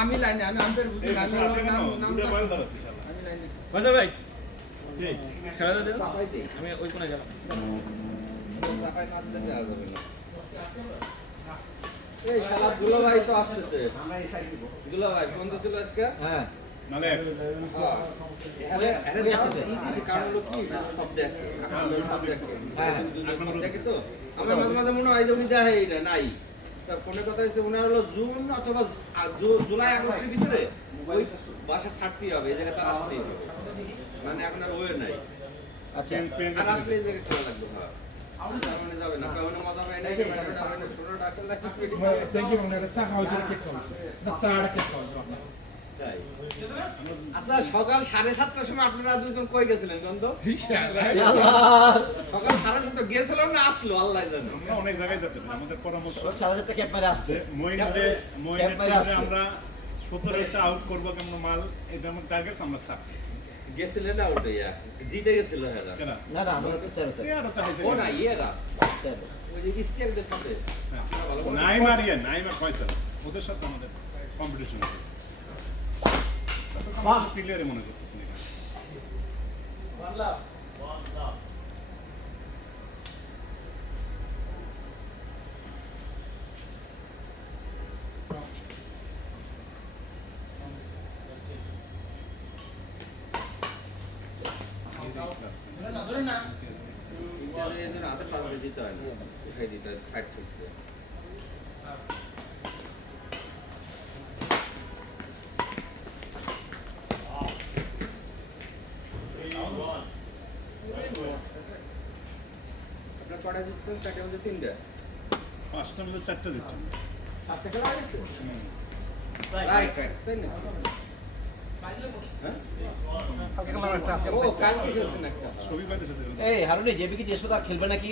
আমি লাইনে আমি আনতে বুঝি না আমি লাইনে বাজার ভাই ঠিক ছেড়ে দাও সাপাই দেই আমি ওই কোণে গেলাম সাপাই না দিলে দেওয়া যাবে না এই শালা দুলা ভাই তো আসতেছে আমরা এই সাইড দিব দুলা ভাই ফোন দিছিল আজকে হ্যাঁ নালে আরে আরে দিছি কারণ হলো কি সব দেখে সব দেখে হ্যাঁ সব দেখে তো আমার মাঝে মাঝে মনে হয় যে উনি দেখে এইটা নাই তার ফোনের কথা হচ্ছে উনার হলো জুন অথবা জুলাই আগস্টের ভিতরে ওই বাসা ছাড়তেই হবে এই জায়গাতে আসতেই হবে মানে এখন আর ওয়ে নাই আচ্ছা আর আসলে এই জায়গায় চলা লাগবে হ্যাঁ মানে যাবে না কারণ মজা পায় না ষোলো টাকা লাগবে থ্যাংক ইউ এটা চা খাওয়া হয়েছিল কেক খাওয়া হয়েছিল চাটা কেক খাওয়া হয়েছিল আপনার তাই আচ্ছা সকাল 7:30টার সময় আপনারা দুজন কই গেছিলেন গন্ধ সকাল 7:30 গেছিলাম না আসলো আল্লাহ জানে আমরা অনেক জায়গায় যেতে পারি আমাদের পরামর্শ সাথে সাথে ক্যাপ মারে আসছে মইনের আমরা 17টা আউট করব কেমন মাল এটা আমার টার্গেট আমরা সাকসেস গেছিলেন না ওটা ইয়া জিতে গেছিল এরা কেন না না আমরা তো তেরোতে তেরোটা হয়েছে ও না ইয়েরা ওই যে ইস্তিয়াকদের সাথে ভালো করে নাইমার ফয়সাল ওদের সাথে আমাদের কম্পিটিশন আছে ক্লিয়ারই মনে করতেছি না এই জন্য হাতে পাশ দিয়ে দিতে হয় না উঠাই দিতে হয় সাইড সুট দিয়ে আপনার কটা দিচ্ছেন চারটে মধ্যে তিনটে 5টার মধ্যে 4টা দিচ্ছেন সাতটা খেলা হয়ে গেছে রাইট রাইট তাই না হ্যাঁ কালকে খেলাম একটা আজকে ও কালকে গেছেন একটা ছবি পাইতে সাথে এই হারুনি জেবি কি জিজ্ঞেস আর খেলবে নাকি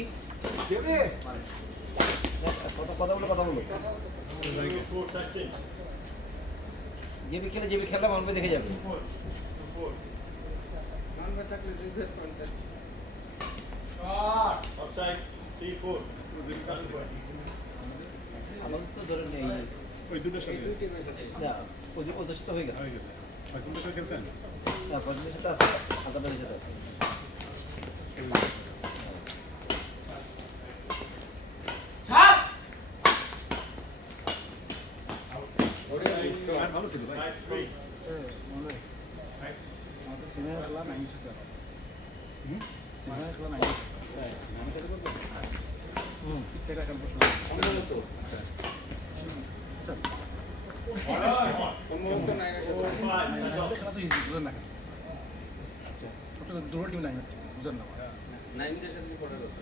দেবে কথা বলো জেবি খেললে মানবে দেখে যাবে মানবে থাকলে দুধের কন্টেন্ট আমাদের তো ধরে নেই ওই দুটোর সাথে গেছে। না ওদের সাথে হয়ে গেছে হয়ে গেছে ফয়সাল তো খেলছেন না পজিটিভের সাথে আছে আদাবারের সাথে আছে আর ভালো ছিল ভাই আমাদের সিনিয়র খেলা 90 সিনিয়র খেলা 90 এটা কাল বসে সম্ভবত নাই খেলা তো ইজি বুঝেন না আচ্ছা ছোট দুটো টিম নাই বুঝেন না নাইমদের সাথে পড়ার কথা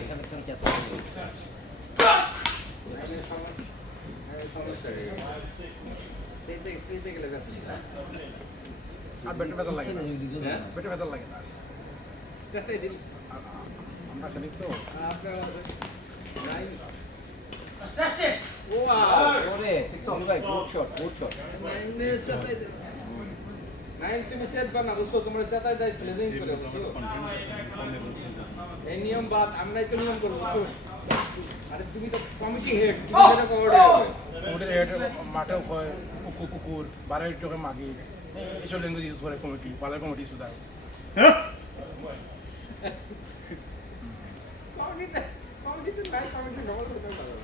এখানে কি আছে সমস্যা সেইতে গেলে গেছে আর ব্যাটে ব্যথা লাগে না হ্যাঁ ব্যাটে ব্যথা লাগে না সেটাই দিল আমরা খেলি তো আপনার নাইম ওরে ভাই গুড শট নাইমের সাথে নাইম তুমি সেট বানা বুঝছো তোমার সাথে দাই স্লেজিং করে বুঝছো এই নিয়ম বাদ আমরাই তো নিয়ম করব আরে তুমি তো কমিটি হেড তুমি যেটা কোঅর্ডিনেট হবে ওদের হেড মাঠেও কয় কুকুর বাড়াই টোকে মাগি এইসব ল্যাঙ্গুয়েজ ইউজ করে কমিটি পালার কমিটি সুদায় কমিটিতে নাই কমিটি ডবল করতে পারবে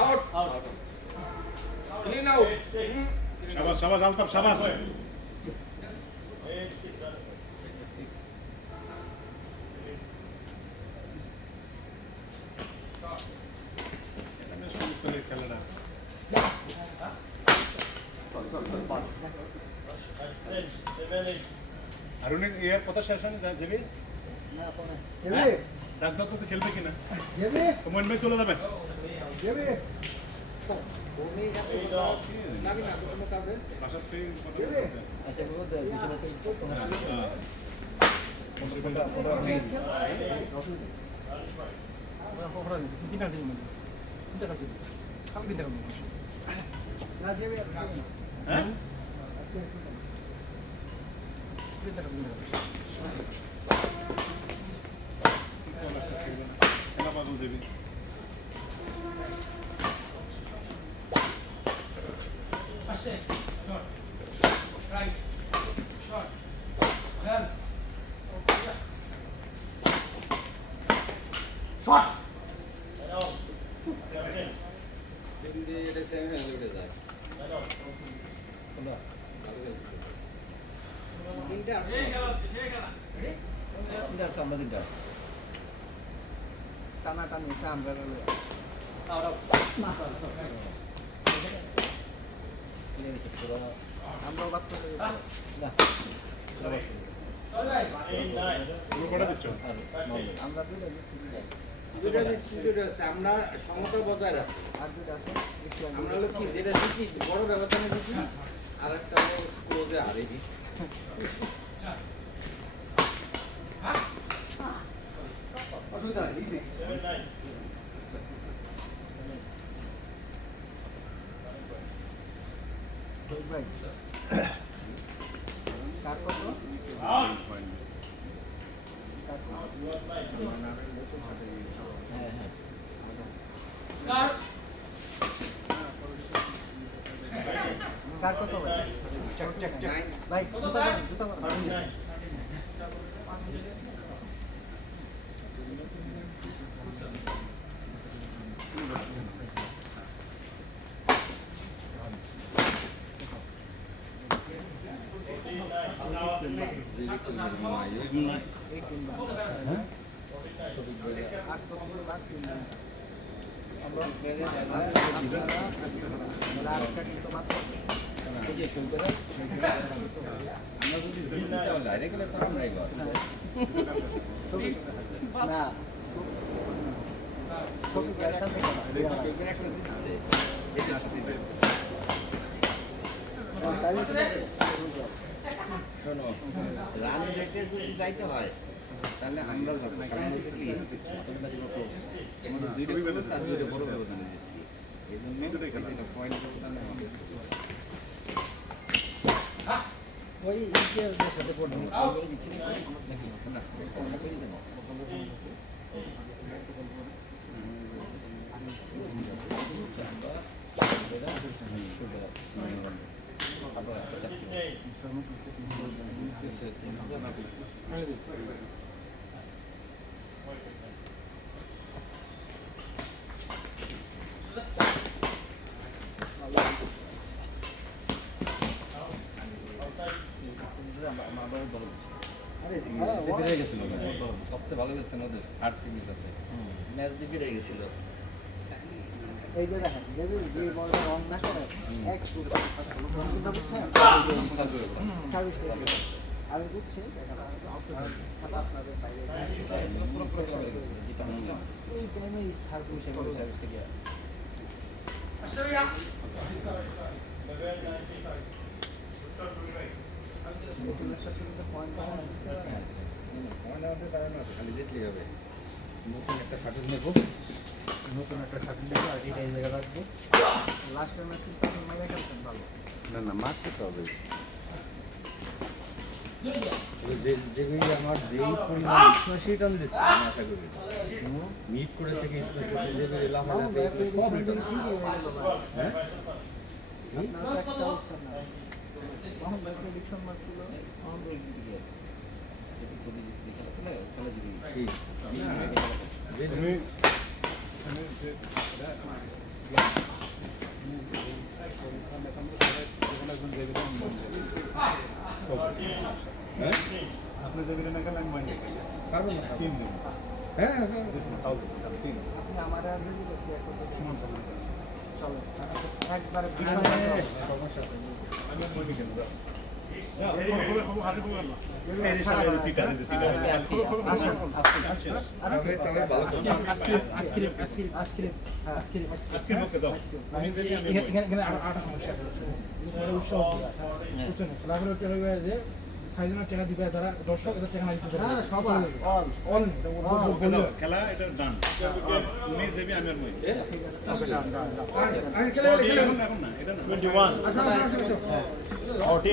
আউট আউট ক্লিন আউট শাবাশ আলতাফ শাবাশ এখানে শুরু করে খেলাটা হারুনের ইয়ার কথা শেষ হয়নি যাবি না কোনে ডাক্তার তো খেলবে কিনা যাবে মোহন ভাই চলে যাবে যাবে ফোনে এত নামি না কোনো কাজে বাসার থেকে কথা বলতে আসছি। আচ্ছা বলো তো পিছনে তো ফোনটা অসুবিধা চিন্তা করছি চিন্তা করছি কালকে চিন্তা করবো হ্যাঁ চিন্তা করবো খেলা পাগল দেবী কিন্তু এটা সেমিফাইনালে উঠে যায় কোনটা ভালো খেলছে তিনটা আছে তিনটা আছে আমরা তিনটা টানাটানি আমরা আমরাও বাদ করে না পুরো কটা দিচ্ছ আমরা দুটো দিচ্ছি দুটো মিস্ত্রি দুটো আছে আমরা সমতা বজায় রাখি আর দুটো আছে আমরা হলো কি যেটা জিতি বড় ব্যবধানে জিতি আর একটা হলো ক্লোজে হারি ভাই কার কত হ্যাঁ হ্যাঁ কার কত ভাই চেক চেক চেক ভাই জুতা মারো এই কিনবা আর তো কোনো বাদ কিনবা আমরা আরেকটা কিন্তু মাত্র এই যে শুরু করে আমরা যদি জিততে চাই ডাইরেক্ট গেলে তো আমরাই লস না সবই পয়সা থেকে একটা দিচ্ছে এটা শোনো রান রেটে যদি যাইতে হয় তাহলে আমরা যাবো কারণ হচ্ছে কি আমাদের দুইটা ক্লোজ আর দুইটা বড় ব্যবধানে জিতছি এই জন্য পয়েন্ট ব্যবধানে আমাদের ওই ইতিহাসের সাথে পড়ে ওই দিচ্ছি নাকি না আমরা করে দেবো আরে জিতে বেড়ে গেছিল সবচেয়ে ভালো গেছে ওদের হার্ট টিমের সাথে ম্যাচ দিয়ে বেড়ে গেছিল এই যে দেখেন যদি যে বড় রং না করে এক সার্ভিস আমি বুঝছি খাতা আপনাদের বাইরে এই টাইমে সার্ভিস করে থেকে খালি জিতলেই হবে নতুন একটা শাটল নেবো নতুন একটা শাটিল দেখে আর এটা এই জায়গায় রাখবো লাস্ট টাইমে কিন্তু আপনি মাইরা খেলছেন ভালো না না মারতে তো হবে যেগুলি আমার যেই পরিমাণ স্পেশালি টান দিচ্ছে আমি আশা করি মিট করে থেকে স্পেশালি যেগুলি লাফালাফি সব রিটার্ন হ্যাঁ আপনার একটা উৎসাহ না তখন ভাই প্রেডিকশন মারছিল তখন তো দিকে আছে যদি যদি খেলা খেলে খেলা যদি ঠিক যে তুমি তুমি যে হ্যাঁ আপনি যে বিরিয়ানি খেলেন আমি মাইনে পারবো না 3 দিন হ্যাঁ হ্যাঁ আপনি আমার আর যদি করতে এক কথা সমান সমান চলো একবারে সমস্যা আমি মাইনে কেন হাতে খবর না এই যে সামনে সিটার আজকে মুখে যাও আমি যে আমি এখানে আটা সমস্যা হচ্ছে উৎসাহ বুঝছেন খেলাগুলো টেকা হয়ে যে সাইজনের টাকা দিবে তারা দর্শক এটা টাকা না দিতে হ্যাঁ সবার অল মুখে যাও খেলা এটা ডান তুমি যাবি আমি আর মই এখন না এটা না 21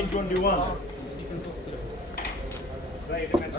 14 21 এটা ম্যাচ